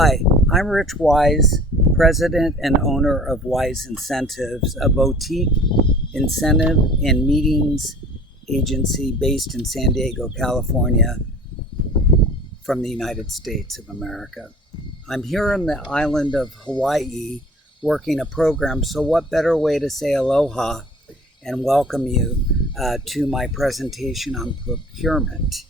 Hi, I'm Rich Wise, President and owner of Wise Incentives, a boutique incentive and meetings agency based in San Diego, California, from the United States of America. I'm here on the island of Hawaii working a program, so what better way to say aloha and welcome you to my presentation on procurement.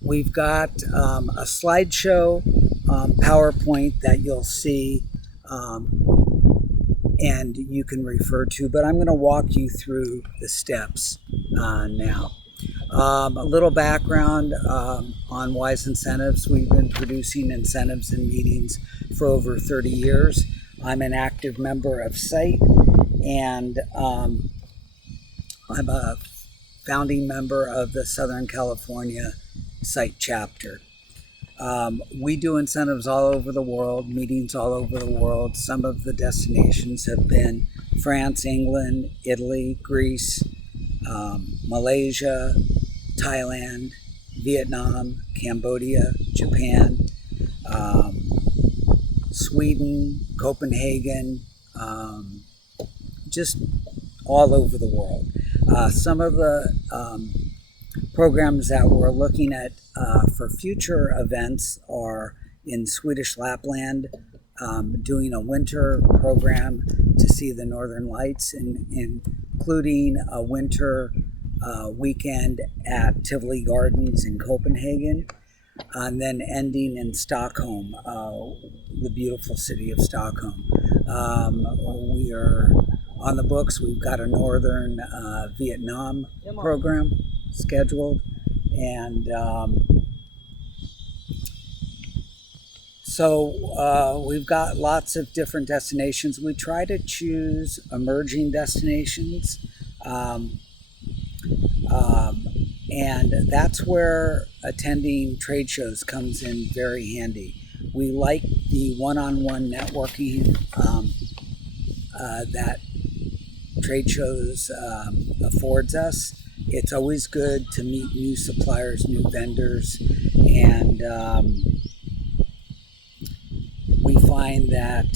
We've got a slideshow PowerPoint that you'll see and you can refer to, but I'm going to walk you through the steps now. A little background on Wise Incentives. We've been producing incentives and meetings for over 30 years. I'm an active member of SITE, and I'm a founding member of the Southern California SITE chapter. We do incentives all over the world, meetings all over the world. Some of the destinations have been France, England, Italy, Greece, Malaysia, Thailand, Vietnam, Cambodia, Japan, Sweden, Copenhagen, just all over the world. Some of the programs that we're looking at for future events are in Swedish Lapland, doing a winter program to see the Northern Lights, including a winter weekend at Tivoli Gardens in Copenhagen, and then ending in Stockholm, the beautiful city of Stockholm. We are on the books. We've got a Northern Vietnam program scheduled, and so we've got lots of different destinations. We try to choose emerging destinations, and that's where attending trade shows comes in very handy. We like the one-on-one networking that trade shows affords us. It's always good to meet new suppliers, new vendors, and we find that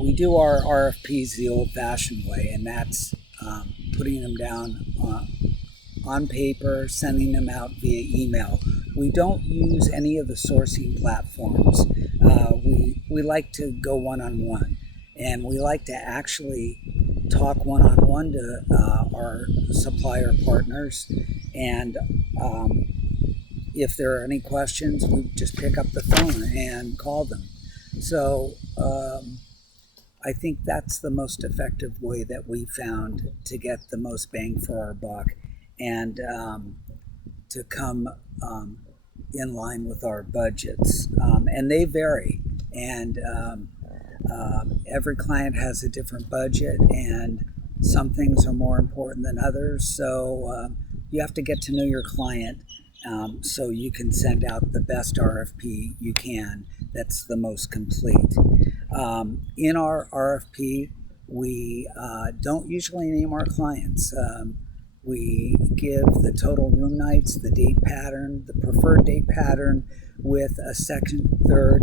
we do our RFPs the old-fashioned way, and that's putting them down on paper, sending them out via email. We don't use any of the sourcing platforms. We like to go one-on-one, and we like to actually talk one-on-one to our supplier partners, and if there are any questions, we just pick up the phone and call them. So I think that's the most effective way that we found to get the most bang for our buck, and to come in line with our budgets. And they vary, and every client has a different budget, and some things are more important than others. So you have to get to know your client so you can send out the best RFP you can that's the most complete. In our RFP, we don't usually name our clients. We give the total room nights, the date pattern, the preferred date pattern, with a second, third,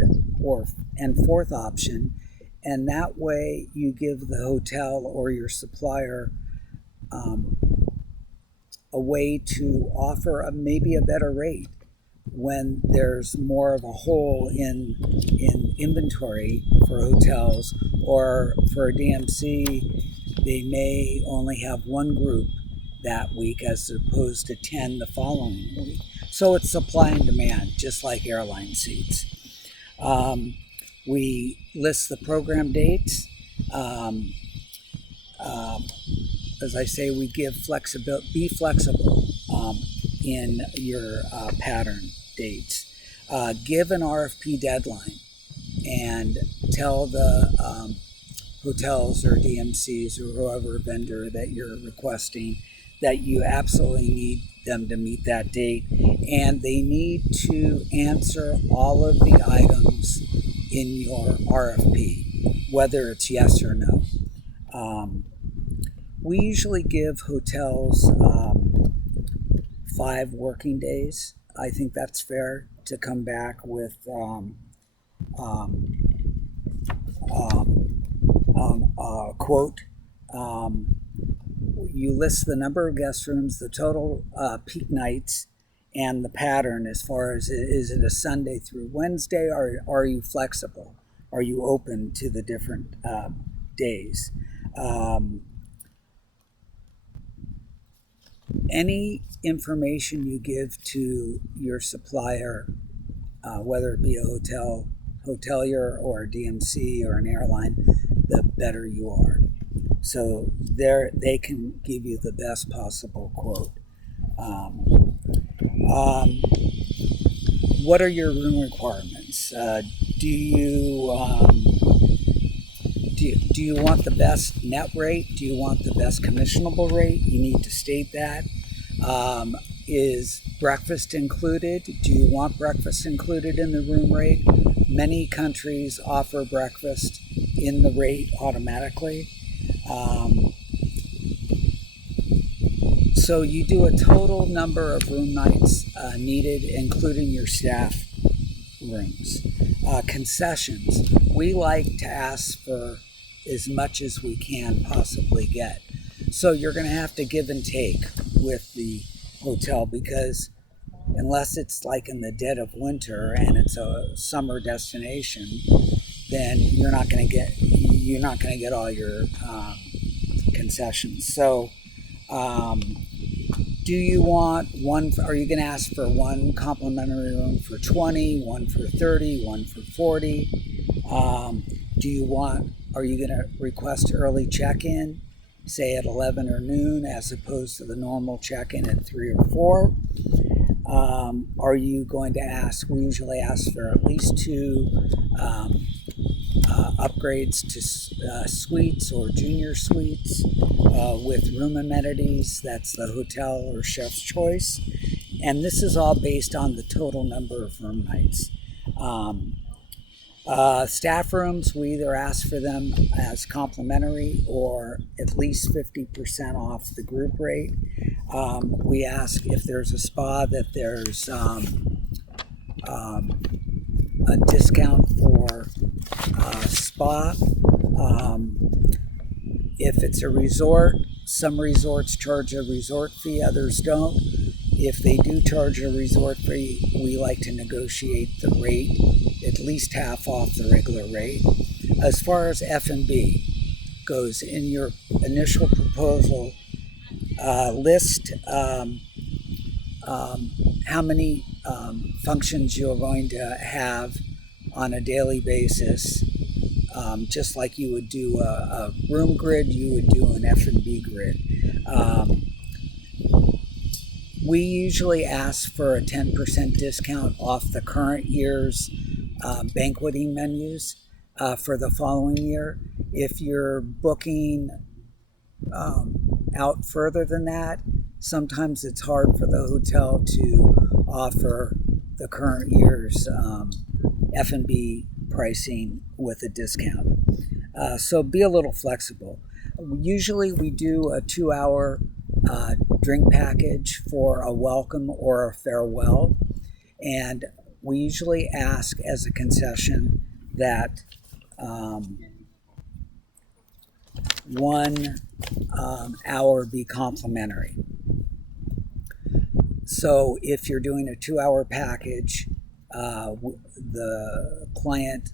and fourth option. And that way you give the hotel or your supplier a way to offer maybe a better rate when there's more of a hole in inventory for hotels, or for a DMC, they may only have one group that week as opposed to 10 the following week. So it's supply and demand, just like airline seats. We list the program dates. As I say, we give flexibility. Be flexible in your pattern dates. Give an RFP deadline, and tell the hotels or DMCs or whoever vendor that you're requesting that you absolutely need them to meet that date, and they need to answer all of the items in your RFP, whether it's yes or no. We usually give hotels 5 working days. I think that's fair to come back with um, quote. You list the number of guest rooms, the total peak nights, and the pattern as far as is it a Sunday through Wednesday, or are you flexible? Are you open to the different days? Any information you give to your supplier, whether it be a hotelier or a DMC or an airline, the better you are. So they can give you the best possible quote. What are your room requirements? Do you want the best net rate? Do you want the best commissionable rate? You need to state that. Is breakfast included? Do you want breakfast included in the room rate? Many countries offer breakfast in the rate automatically. So you do a total number of room nights needed, including your staff rooms. Concessions. We like to ask for as much as we can possibly get. So you're going to have to give and take with the hotel, because unless it's like in the dead of winter and it's a summer destination, then you're not going to get all your concessions. So do you want one? Are you going to ask for one complimentary room for 20, one for 30, one for 40? Are you going to request early check-in, say at 11 or noon, as opposed to the normal check-in at 3 or 4? Are you going to ask? We usually ask for at least 2 upgrades to suites or junior suites with room amenities. That's the hotel or chef's choice. And this is all based on the total number of room nights. Staff rooms, we either ask for them as complimentary or at least 50% off the group rate. We ask if there's a spa that there's a discount for spa. If it's a resort, some resorts charge a resort fee, others don't. If they do charge a resort fee, we like to negotiate the rate at least half off the regular rate. As far as F&B goes, in your initial proposal, list how many functions you're going to have on a daily basis. Just like you would do a room grid, you would do an F&B grid. We usually ask for a 10% discount off the current year's banqueting menus for the following year. If you're booking out further than that, sometimes it's hard for the hotel to offer the current year's F&B pricing with a discount. So be a little flexible. Usually we do a 2-hour drink package for a welcome or a farewell, and we usually ask as a concession that 1 hour be complimentary. So if you're doing a 2-hour package, the client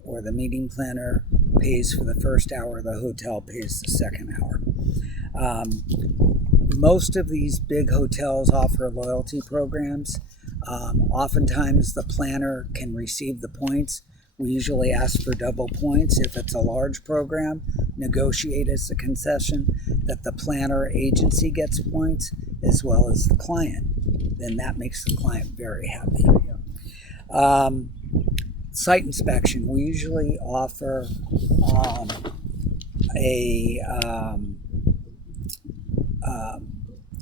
or the meeting planner pays for the first hour, the hotel pays the second hour. Most of these big hotels offer loyalty programs. Oftentimes the planner can receive the points. We usually ask for double points. If it's a large program, negotiate as a concession that the planner agency gets points as well as the client. Then that makes the client very happy. Site inspection. We usually offer a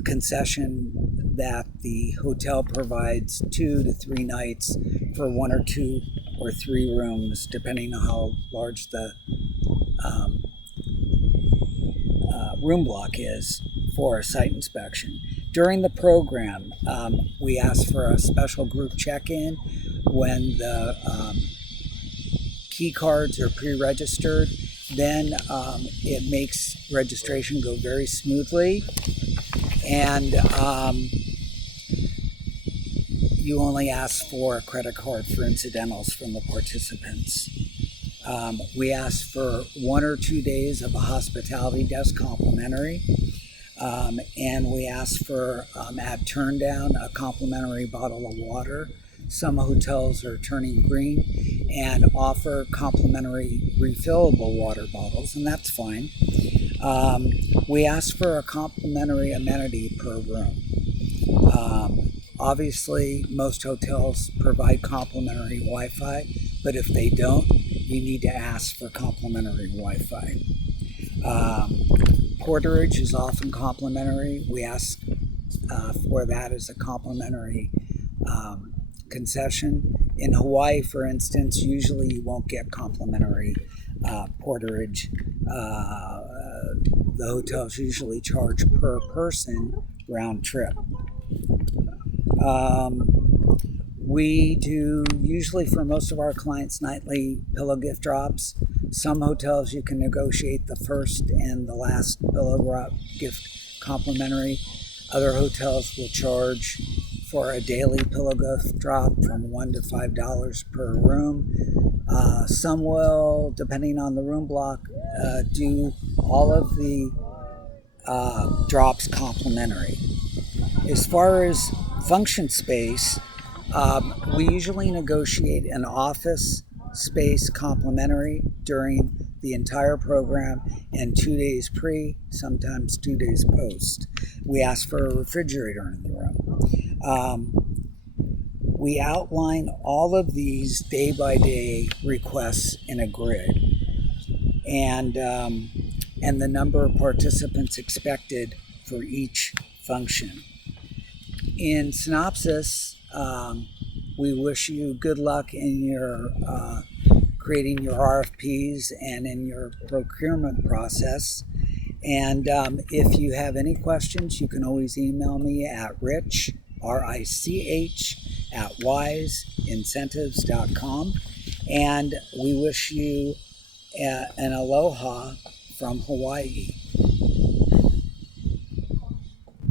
concession that the hotel provides 2 to 3 nights for 1 or 2 or 3 rooms, depending on how large the room block is for a site inspection. During the program, we ask for a special group check-in when the key cards are pre-registered, then it makes registration go very smoothly, and you only ask for a credit card for incidentals from the participants. We ask for 1 or 2 days of a hospitality desk complimentary, and we ask for, at turndown, a complimentary bottle of water. Some hotels are turning green and offer complimentary refillable water bottles, and that's fine. We ask for a complimentary amenity per room. Obviously, most hotels provide complimentary Wi-Fi, but if they don't, you need to ask for complimentary Wi-Fi. Porterage is often complimentary. We ask for that as a complimentary concession. In Hawaii, for instance, usually you won't get complimentary porterage. The hotels usually charge per person round trip. We do usually for most of our clients nightly pillow gift drops. Some hotels you can negotiate the first and the last pillow drop gift complimentary. Other hotels will charge for a daily pillow gift drop from $1 to $5 per room. Some will, depending on the room block, do all of the drops complimentary. As far as function space, we usually negotiate an office space complimentary during the entire program and 2 days pre, sometimes 2 days post. We ask for a refrigerator in the room. We outline all of these day-by-day requests in a grid, and the number of participants expected for each function. In synopsis, we wish you good luck in your creating your RFPs and in your procurement process. And if you have any questions, you can always email me at rich, R-I-C-H, at wiseincentives.com. And we wish you an aloha from Hawaii.